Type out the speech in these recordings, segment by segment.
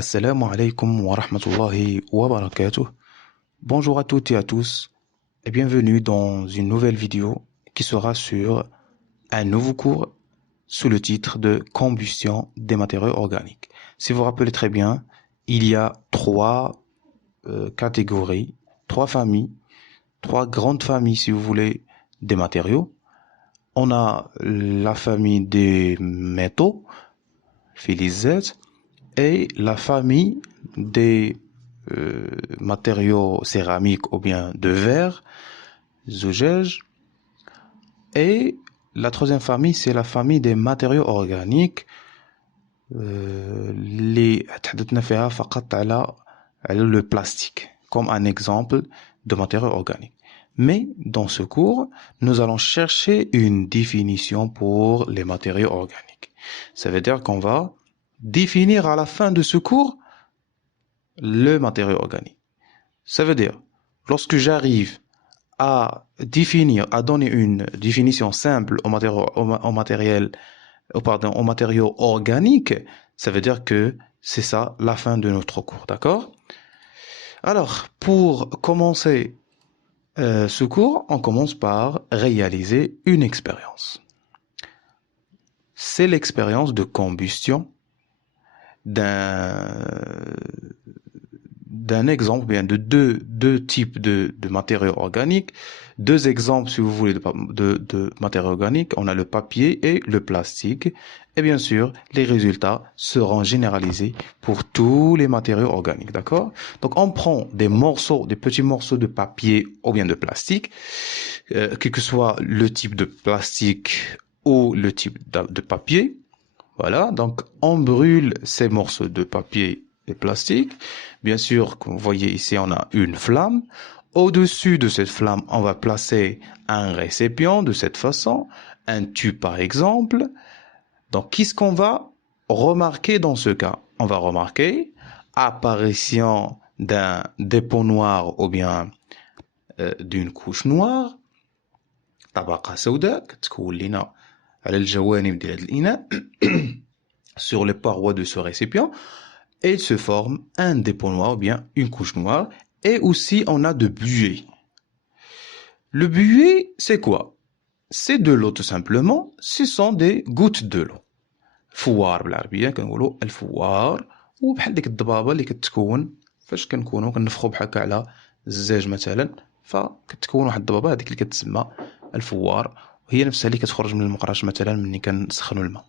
Assalamu alaikum wa rahmatullahi wa barakatuh. Bonjour à toutes et à tous et bienvenue dans une nouvelle vidéo qui sera sur un nouveau cours sous le titre de combustion des matériaux organiques. Si vous vous rappelez très bien, il y a trois catégories, trois familles, trois grandes familles si vous voulez des matériaux. On a la famille des métaux, filizettes, et la famille des matériaux céramiques ou bien de verre, زجاج, et la troisième famille c'est la famille des matériaux organiques اللي تحدثنا فيها فقط على le plastique comme un exemple de matériaux organiques. Mais dans ce cours, nous allons chercher une définition pour les matériaux organiques. Ça veut dire qu'on va définir à la fin de ce cours le matériau organique. Ça veut dire, lorsque j'arrive à définir, à donner une définition simple aux matériaux organiques, ça veut dire que c'est ça la fin de notre cours, d'accord? Alors, pour commencer ce cours, on commence par réaliser une expérience. C'est l'expérience de combustion d'un exemple, bien de deux types de matériaux organiques, deux exemples si vous voulez de matériaux organiques. On a le papier et le plastique, et bien sûr les résultats seront généralisés pour tous les matériaux organiques, d'accord? Donc on prend des petits morceaux de papier ou bien de plastique, quel que soit le type de plastique ou le type de papier. Voilà, donc on brûle ces morceaux de papier et plastique. Bien sûr, comme vous voyez ici, on a une flamme. Au-dessus de cette flamme, on va placer un récipient de cette façon, un tube par exemple. Donc, qu'est-ce qu'on va remarquer dans ce cas? On va remarquer apparition d'un dépôt noir ou bien d'une couche noire. طبقة سوداء كتكون لنا على الجوانب ديال هذا الإناء sur les parois de ce récipient, et il se forme un dépôt noir ou bien une couche noire. Et aussi on a de buée. Le buée c'est quoi? C'est de l'eau tout simplement. Ce sont des gouttes de l'eau. فوار بالعربية كنقولوا الفوار، وبحال ديك الضبابة اللي كتكون فاش كنكونوا كنفخوا بحال هكا على الزجاج مثلا، فكتكون واحد الضبابة هذيك اللي كتسمى الفوار، وهي نفسها اللي كتخرج من المقراش مثلا ملي كنسخنوا الماء.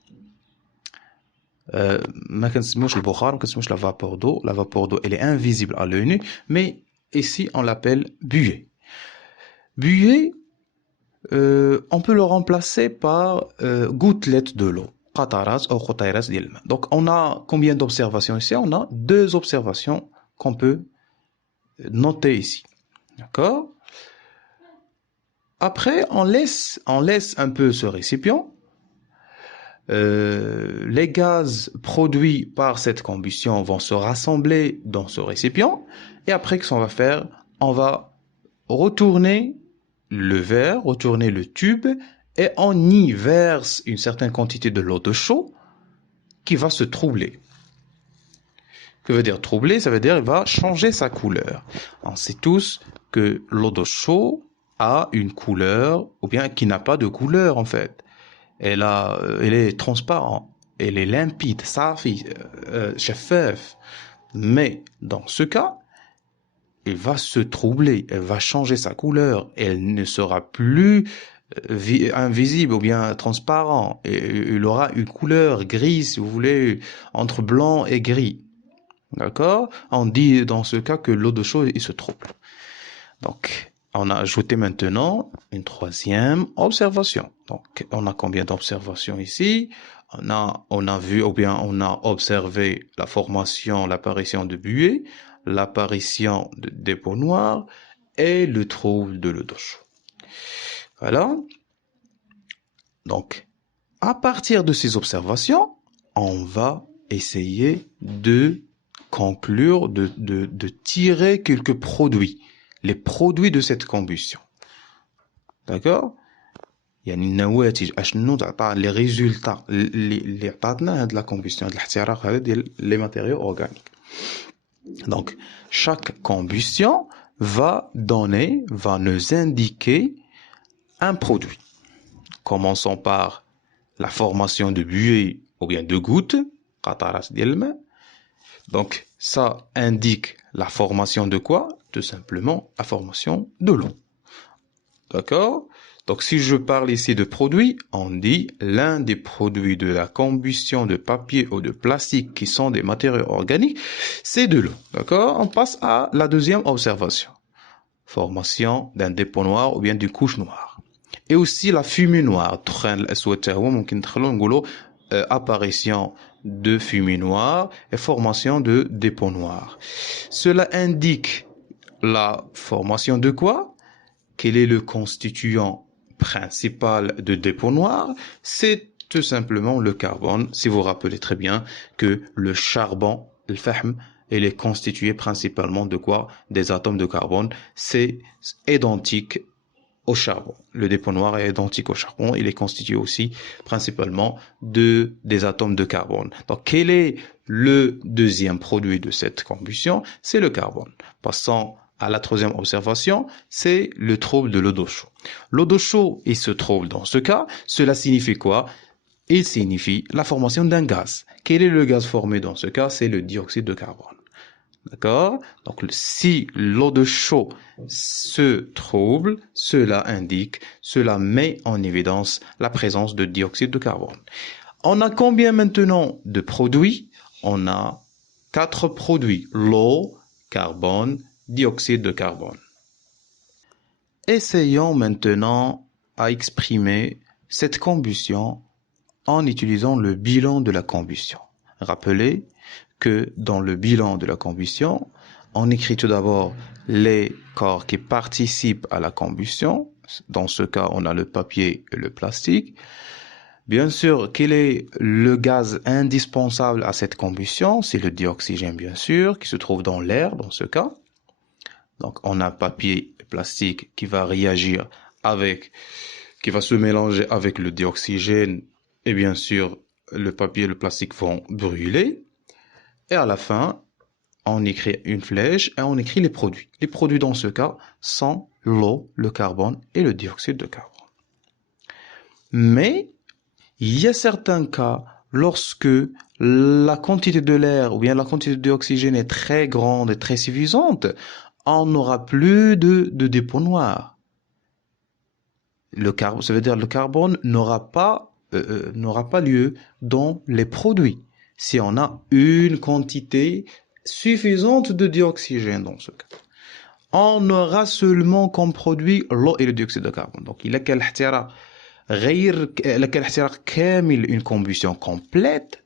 ما كنسميوش البخار، ما كنسميوش la vapeur d'eau. La vapeur d'eau elle est invisible à l'œil nu, mais ici on l'appelle buée. Buée, on peut le remplacer par gouttelettes de l'eau, قطرات أو قطيرات ديال الماء. Donc on a combien d'observations ici? On a deux observations qu'on peut noter ici, d'accord? Après on laisse un peu ce récipient. Les gaz produits par cette combustion vont se rassembler dans ce récipient, et après qu'est-ce qu'on va faire? On va retourner le verre, retourner le tube, et on y verse une certaine quantité de l'eau de chaud qui va se troubler. Que veut dire troubler? Ça veut dire il va changer sa couleur. On sait tous que l'eau de chaud a une couleur, ou bien qui n'a pas de couleur en fait. Elle est transparente, elle est limpide, صافي, شفاف. Mais dans ce cas, elle va se troubler, elle va changer sa couleur, elle ne sera plus invisible ou bien transparent. Elle aura une couleur grise, si vous voulez, entre blanc et gris. D'accord? On dit dans ce cas que l'eau de chaud il se trouble. Donc, on a ajouté maintenant une troisième observation. Donc, on a combien d'observations ici? On a vu ou bien on a observé la formation, l'apparition de buée, l'apparition de dépôts noirs et le trouble de l'eau de chaud. Voilà. Donc, à partir de ces observations, on va essayer de conclure, de tirer quelques produits. Les produits de cette combustion. D'accord? يعني النواتج اشنو تعطى لي ريزولتا اللي عطاتنا هاد لا كومبوستيون هاد الاحتراق هذا ديال لي ماتيريaux اورغانيك. Donc chaque combustion va nous indiquer un produit. Commençons par la formation de buée ou bien de gouttes, قطرات ديال الماء. Donc ça indique la formation de quoi? Tout simplement la formation de l'eau. D'accord? Donc si je parle ici de produits, on dit l'un des produits de la combustion de papier ou de plastique qui sont des matériaux organiques, c'est de l'eau. D'accord? On passe à la deuxième observation. Formation d'un dépôt noir ou bien d'une couche noire. Et aussi la fumée noire. Apparition de fumée noire et formation de dépôt noir. Cela indique la formation de quoi? Quel est le constituant principal de dépôt noir? C'est tout simplement le carbone. Si vous vous rappelez très bien que le charbon, le fahm, il est constitué principalement de quoi? Des atomes de carbone. C'est identique au charbon. Le dépôt noir est identique au charbon. Il est constitué aussi principalement des atomes de carbone. Donc, quel est le deuxième produit de cette combustion? C'est le carbone. Passons à la troisième observation, c'est le trouble de l'eau d'eau chaude. L'eau d'eau chaude, il se trouve dans ce cas, cela signifie quoi? Il signifie la formation d'un gaz. Quel est le gaz formé dans ce cas? C'est le dioxyde de carbone. D'accord? Donc, si l'eau de chaud se trouble, cela met en évidence la présence de dioxyde de carbone. On a combien maintenant de produits? On a 4 produits. L'eau, carbone, dioxyde de carbone. Essayons maintenant à exprimer cette combustion en utilisant le bilan de la combustion. Rappelez que dans le bilan de la combustion, on écrit tout d'abord les corps qui participent à la combustion. Dans ce cas, on a le papier et le plastique. Bien sûr, quel est le gaz indispensable à cette combustion? C'est le dioxygène, bien sûr, qui se trouve dans l'air, dans ce cas. Donc, on a papier et plastique qui va réagir qui va se mélanger avec le dioxygène et bien sûr, le papier et le plastique vont brûler. Et à la fin, on écrit une flèche et on écrit les produits. Les produits dans ce cas sont l'eau, le carbone et le dioxyde de carbone. Mais, il y a certains cas lorsque la quantité de l'air ou bien la quantité de dioxygène est très grande et très suffisante, on n'aura plus de dépôt noir. Ça veut dire le carbone n'aura pas lieu dans les produits. Si on a une quantité suffisante de dioxygène dans ce cas, on aura seulement comme produit l'eau et le dioxyde de carbone. Donc, il y a الاحتراق كامل une combustion complète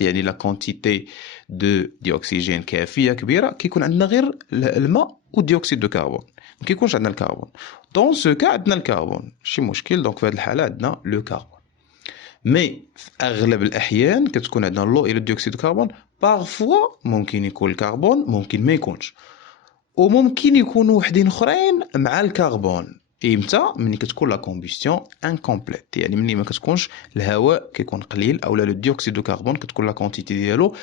يعني la quantité de dioxygène كافية كبيرة كيكون عندنا غير الماء والديوكسيد دو كربون ما كيكونش عندنا الكربون. dans ce cas عندنا الكربون ماشي مشكل. donc في هذه الحالة عندنا لو كربون. مي في اغلب الاحيان كتكون عندنا لو الى الديوكسيد دو كربون. بارفوا ممكن يكون الكربون ممكن ما يكونش وممكن يكونوا وحدين اخرين مع الكربون. امتى؟ ملي كتكون لا كومبوستيون انكومبليت يعني ملي ما كتكونش الهواء كيكون قليل اولا لو ديوكسيد دو كربون كتكون لا كونتيتي ديالو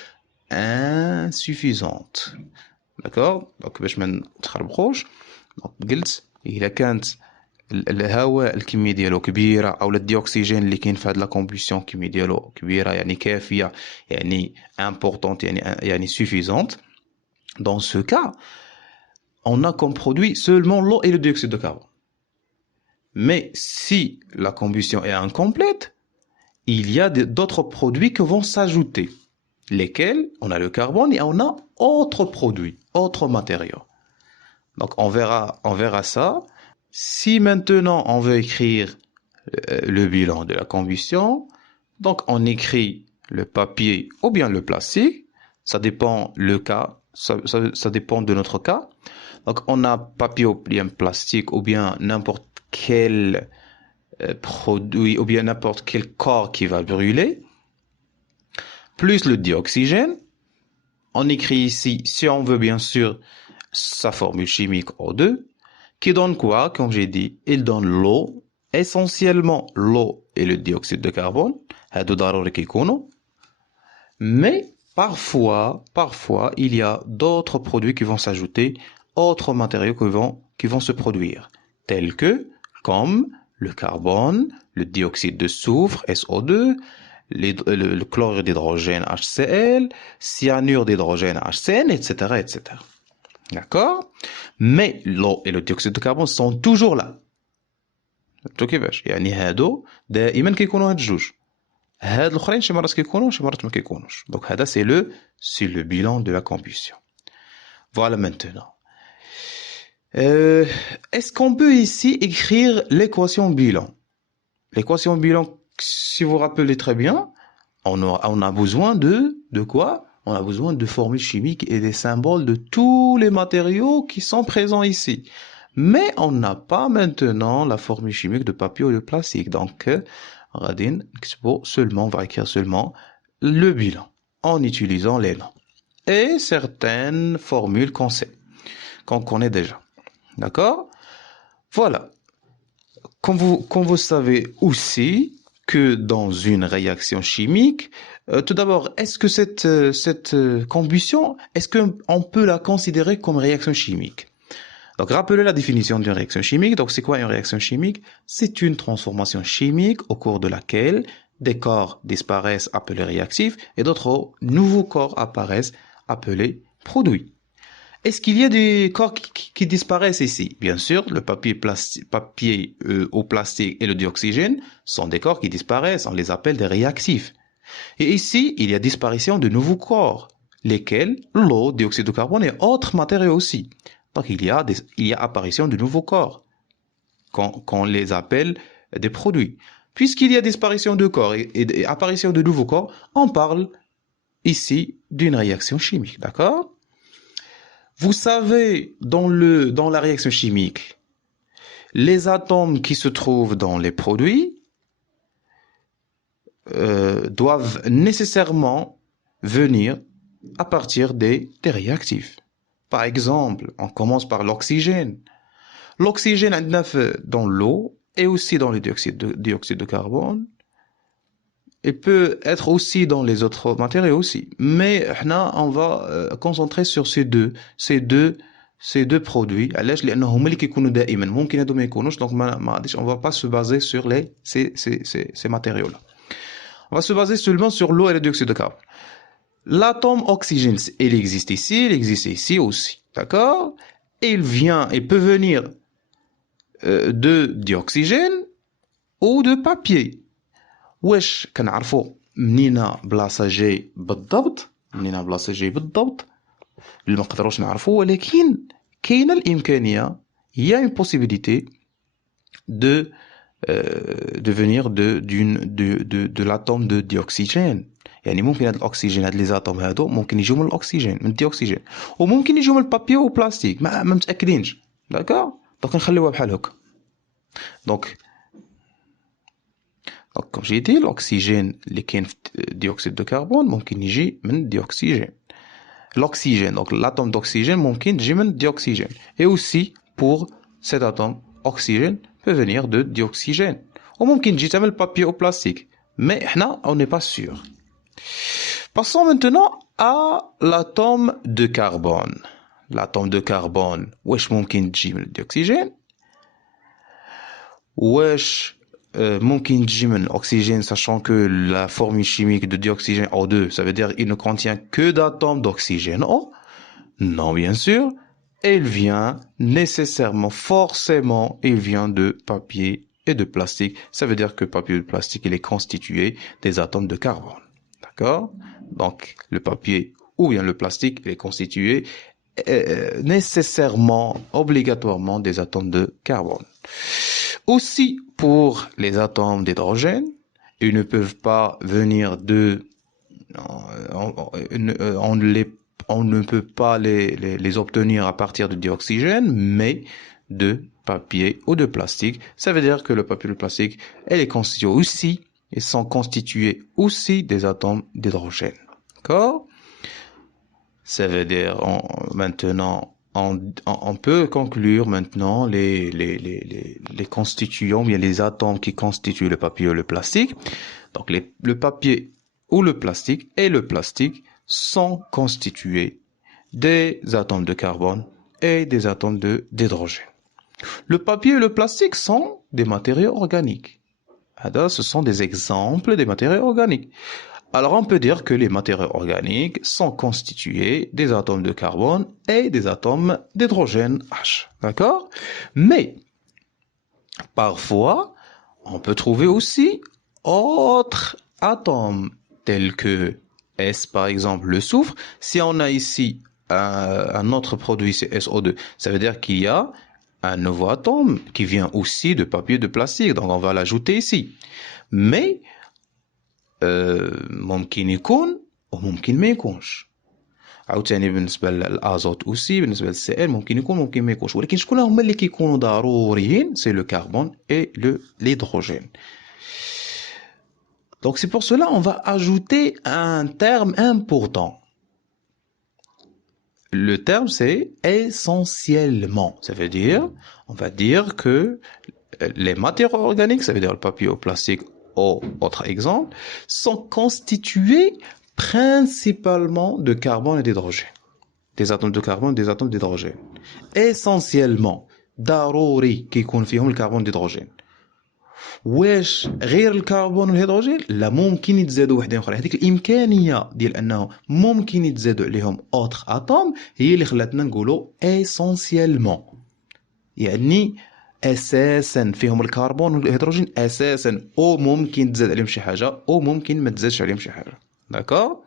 انسوفيزونت. داكور. دونك باش ما نتخربقوش قلت الا كانت الهواء الكميه ديالو كبيره او الديوكسيجين اللي كاين في هاد لا كومبوستيون الكميه ديالو كبيره يعني كافيه يعني امبورطونت يعني suffisante. dans ce cas on a comme produit seulement l'eau et le dioxyde de carbone. Mais si la combustion est incomplète, il y a d'autres produits qui vont s'ajouter, lesquels on a le carbone et on a autres produits, autres matériaux. Donc on verra ça. Si maintenant on veut écrire le bilan de la combustion, donc on écrit le papier ou bien le plastique, ça dépend le cas, ça dépend de notre cas. Donc on a papier ou bien plastique ou bien n'importe quel produit ou bien n'importe quel corps qui va brûler, plus le dioxygène. On écrit ici, si on veut bien sûr, sa formule chimique O2, qui donne quoi? Comme j'ai dit, il donne l'eau essentiellement l'eau et le dioxyde de carbone, هادو ضروري كيكونوا. Mais parfois, il y a d'autres produits qui vont s'ajouter, autres matériaux qui vont se produire, tels que, comme le carbone, le dioxyde de soufre, SO2, le chlorure d'hydrogène, HCl, cyanure d'hydrogène, HCN, etc., etc. D'accord? Mais l'eau et le dioxyde de carbone sont toujours là. فهمتوا كيفاش؟ يعني هادو دائما كيكونوا هاد الجوج. هاد الاخرين شي مرات كيكونوا شي مرات ما كيكونوش. Donc هذا c'est le bilan de la combustion. Voilà maintenant. Est-ce qu'on peut ici écrire l'équation bilan? L'équation bilan, si vous vous rappelez très bien, on a besoin de quoi? On a besoin de formules chimiques et des symboles de tous les matériaux qui sont présents ici. Mais on n'a pas maintenant la formule chimique de papier ou de plastique. Donc, on va écrire seulement le bilan en utilisant les noms et certaines formules qu'on connaît déjà. D'accord? Voilà. Comme vous savez aussi que dans une réaction chimique, tout d'abord, est-ce que cette combustion, est-ce qu'on peut la considérer comme réaction chimique? Donc, rappelez la définition d'une réaction chimique. Donc, c'est quoi une réaction chimique? C'est une transformation chimique au cours de laquelle des corps disparaissent appelés réactifs et d'autres nouveaux corps apparaissent appelés produits. Est-ce qu'il y a des corps qui disparaissent ici? Bien sûr, le papier au plastique et le dioxygène sont des corps qui disparaissent. On les appelle des réactifs. Et ici, il y a disparition de nouveaux corps, lesquels l'eau, dioxyde de carbone et autres matériaux aussi. Donc, il y a apparition de nouveaux corps, qu'on les appelle des produits. Puisqu'il y a disparition de corps et apparition de nouveaux corps, on parle ici d'une réaction chimique, d'accord? Vous savez, dans la réaction chimique, les atomes qui se trouvent dans les produits doivent nécessairement venir à partir des réactifs. Par exemple, on commence par l'oxygène. L'oxygène dans l'eau et aussi dans le dioxyde de carbone. Et peut être aussi dans les autres matériaux aussi. Mais on va concentrer sur ces deux produits. علاش لأنه هما اللي كيكونوا دائما ممكن هادو ما يكونوش. Donc on va pas se baser sur ces matériaux là. On va se baser seulement sur l'eau et le dioxyde de carbone. L'atome oxygène, il existe ici aussi, d'accord? Et il peut venir de dioxygène ou de papier. واش كنعرفوا منين بلاصه جاي بالضبط اللي ما نقدروش نعرفوا ولكن كاينه الامكانيه هي une possibilité de venir de l'atome de dioxygène. يعني ممكن هاد الاكسجين هاد لي زاتوم هادو ممكن يجيو من الاكسجين من الديوكسيجين وممكن يجيو من البابي او بلاستيك ما متاكدينش داكور دونك نخليوها بحال هكا. Donc, comme j'ai dit, l'oxygène اللي كاين في الديوكسيد de carbone ممكن يجي من الديوكسيجين. L'oxygène, donc l'atome d'oxygène ممكن يجي من الديوكسيجين. Et aussi, pour cet atome, oxygène peut venir de dioxygène. وممكن تجي من البابي au plastique. Mais احنا, on n'est pas sûr. Passons maintenant à l'atome de carbone. L'atome de carbone, واش ممكن تجي من الديوكسيجين؟ واش ممكن تجي من oxygène, sachant que la formule chimique de dioxygène O2, ça veut dire il ne contient que d'atomes d'oxygène O? Non, bien sûr. Elle vient nécessairement, forcément, il vient de papier et de plastique. Ça veut dire que papier et plastique, il est constitué des atomes de carbone. D'accord? Donc, le papier ou bien le plastique, il est constitué nécessairement, obligatoirement des atomes de carbone. Aussi, pour les atomes d'hydrogène, ils ne peuvent pas venir on ne peut pas les obtenir à partir de dioxygène, mais de papier ou de plastique. Ça veut dire que le papier et le plastique, ils sont constitués aussi des atomes d'hydrogène. D'accord? Ça veut dire maintenant, on peut conclure maintenant les constituants, bien les atomes qui constituent le papier ou le plastique. Donc, le papier ou le plastique et le plastique sont constitués des atomes de carbone et des atomes d'hydrogène. Le papier et le plastique sont des matériaux organiques. Ce sont des exemples des matériaux organiques. Alors, on peut dire que les matériaux organiques sont constitués des atomes de carbone et des atomes d'hydrogène H. D'accord? Mais, parfois, on peut trouver aussi autres atomes tels que S, par exemple, le soufre. Si on a ici un autre produit, c'est SO2, ça veut dire qu'il y a un nouveau atome qui vient aussi de papier de plastique. Donc, on va l'ajouter ici. Mais, ممكن يكون وممكن ما يكونش. عاوتاني بالنسبه للازوت اوسي بالنسبه للسائل ممكن يكون ممكن ما يكونش ولكن شكون هما اللي كيكونوا ضروريين سي لو كربون اي l'hydrogène. Donc c'est pour cela on va ajouter un terme important. Le terme c'est essentiellement. Ça veut dire on va dire que les matières organiques, ça veut dire le papier ou le plastique ou autre exemple, sont constitués principalement de carbone et d'hydrogène. Des atomes de carbone et des atomes d'hydrogène. Essentiellement, ضروري كيكون فيهم الكربون والهيدروجين. واش غير الكربون والهيدروجين؟ لا ممكن يتزادوا وحدين اخرى. هذيك الامكانيه ديال انه ممكن يتزادوا عليهم اوتر اتوم هي اللي خلاتنا نقولوا essentiellement. يعني اساسا فيهم الكربون والهيدروجين اساسا او ممكن تزاد عليهم شي حاجه او ممكن ما تزادش عليهم شي حاجه. D'accord?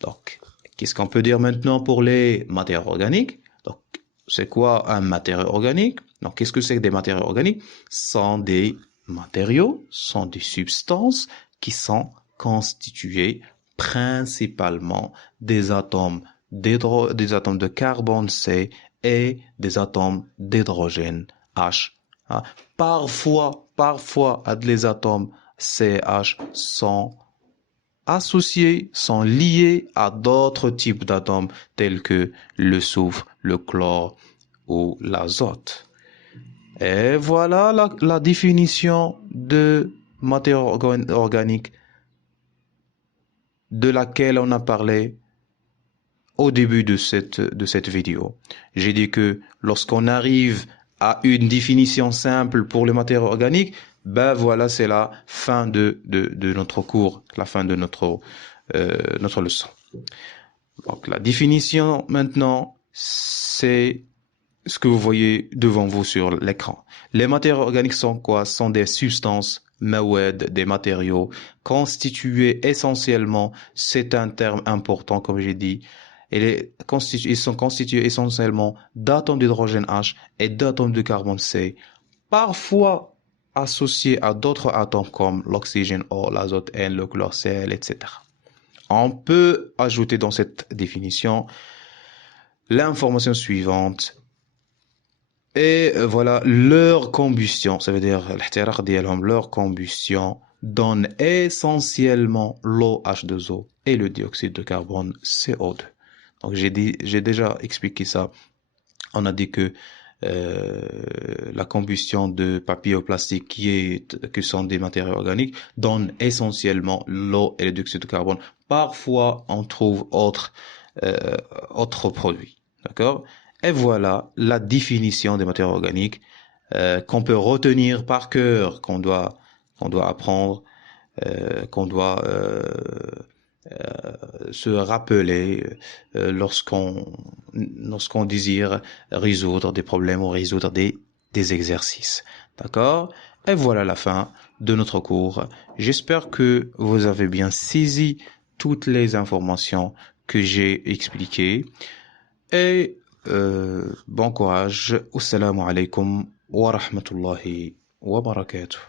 Donc, qu'est-ce qu'on peut dire maintenant pour les matières organiques? Donc, c'est quoi un matériau organique? Donc, qu'est-ce que c'est que des matériaux organiques? Ce sont des matériaux, sont des substances qui sont constituées principalement des atomes de carbone C et des atomes d'hydrogène H. Parfois, les atomes CH sont associés, sont liés à d'autres types d'atomes tels que le soufre, le chlore ou l'azote. Et voilà la définition de matière organique de laquelle on a parlé au début de cette vidéo. J'ai dit que lorsqu'on arrive à une définition simple pour les matières organiques, ben voilà, c'est la fin de notre cours, la fin de notre leçon. Donc la définition maintenant, c'est ce que vous voyez devant vous sur l'écran. Les matières organiques sont quoi? Sont des substances, mawad, des matériaux constitués essentiellement, c'est un terme important comme j'ai dit, ils sont constitués essentiellement d'atomes d'hydrogène H et d'atomes de carbone C, parfois associés à d'autres atomes comme l'oxygène O, l'azote N, le chlore Cl, etc. On peut ajouter dans cette définition l'information suivante. Et voilà, leur combustion, ça veut dire leur combustion donne essentiellement l'eau H2O et le dioxyde de carbone CO2. Donc j'ai déjà expliqué ça. On a dit que la combustion de papier ou plastique qui sont des matériaux organiques donne essentiellement l'eau et le dioxyde de carbone. Parfois, on trouve autres produits. D'accord? Et voilà la définition des matières organiques qu'on peut retenir par cœur, qu'on doit apprendre, qu'on doit se rappeler lorsqu'on désire résoudre des problèmes ou résoudre des exercices. D'accord? Et voilà la fin de notre cours. J'espère que vous avez bien saisi toutes les informations que j'ai expliquées. Et bon courage. Assalamu alaikum wa rahmatullahi wa barakatuh.